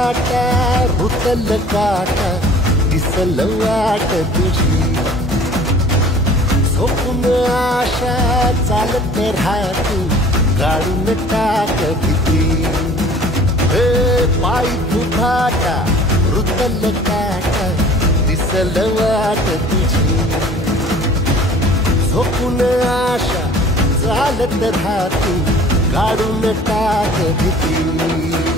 फाटा रुतल काटा दिसल वाट तुझी झोपून आशा चालत राहतो काढून टाक भीती हे पायी तू फाटा रुतल काटा दिसल वाट तुझी झोपून आशा चालत राहतो काढून टाक भीती